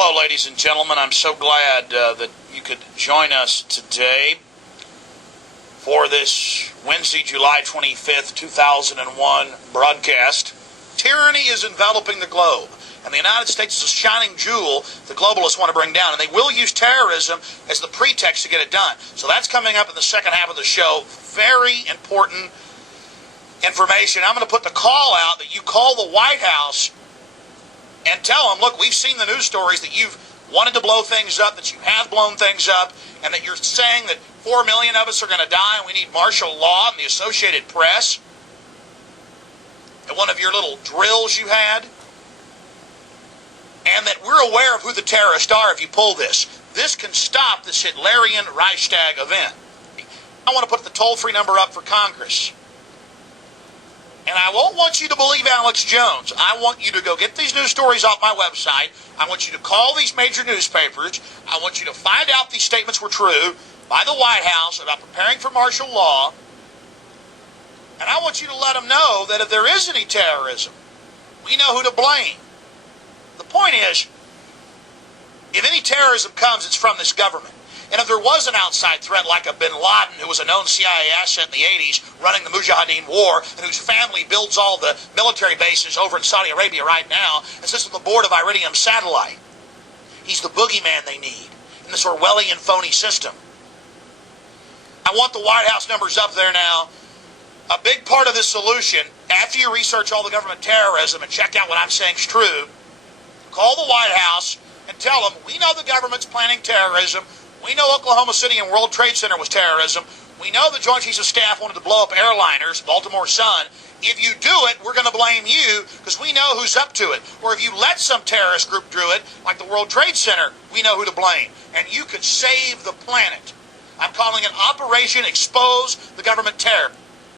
Hello, ladies and gentlemen. I'm so glad that you could join us today for this Wednesday, July 25th, 2001 broadcast. Tyranny is enveloping the globe, and the United States is a shining jewel the globalists want to bring down, and they will use terrorism as the pretext to get it done. So that's coming up in the second half of the show. Very important information. I'm going to put the call out that you call the White House and tell them, look, we've seen the news stories that you've wanted to blow things up, that you have blown things up, and that you're saying that 4 million of us are going to die and we need martial law and the Associated Press at one of your little drills you had, and that we're aware of who the terrorists are if you pull this. This can stop this Hitlerian Reichstag event. I want to put the toll-free number up for Congress. And I won't want you to believe Alex Jones. I want you to go get these news stories off my website. I want you to call these major newspapers. I want you to find out these statements were true by the White House about preparing for martial law. And I want you to let them know that if there is any terrorism, we know who to blame. The point is, if any terrorism comes, it's from this government. And if there was an outside threat like a bin Laden, who was a known CIA asset in the 80s, running the Mujahideen war, and whose family builds all the military bases over in Saudi Arabia right now, and sits on the board of Iridium Satellite, he's the boogeyman they need in this Orwellian phony system. I want the White House numbers up there now. A big part of this solution, after you research all the government terrorism and check out what I'm saying is true, call the White House and tell them, we know the government's planning terrorism. We know Oklahoma City and World Trade Center was terrorism. We know the Joint Chiefs of Staff wanted to blow up airliners, Baltimore Sun. If you do it, we're going to blame you because we know who's up to it. Or if you let some terrorist group do it, like the World Trade Center, we know who to blame. And you could save the planet. I'm calling it Operation Expose the Government Terror.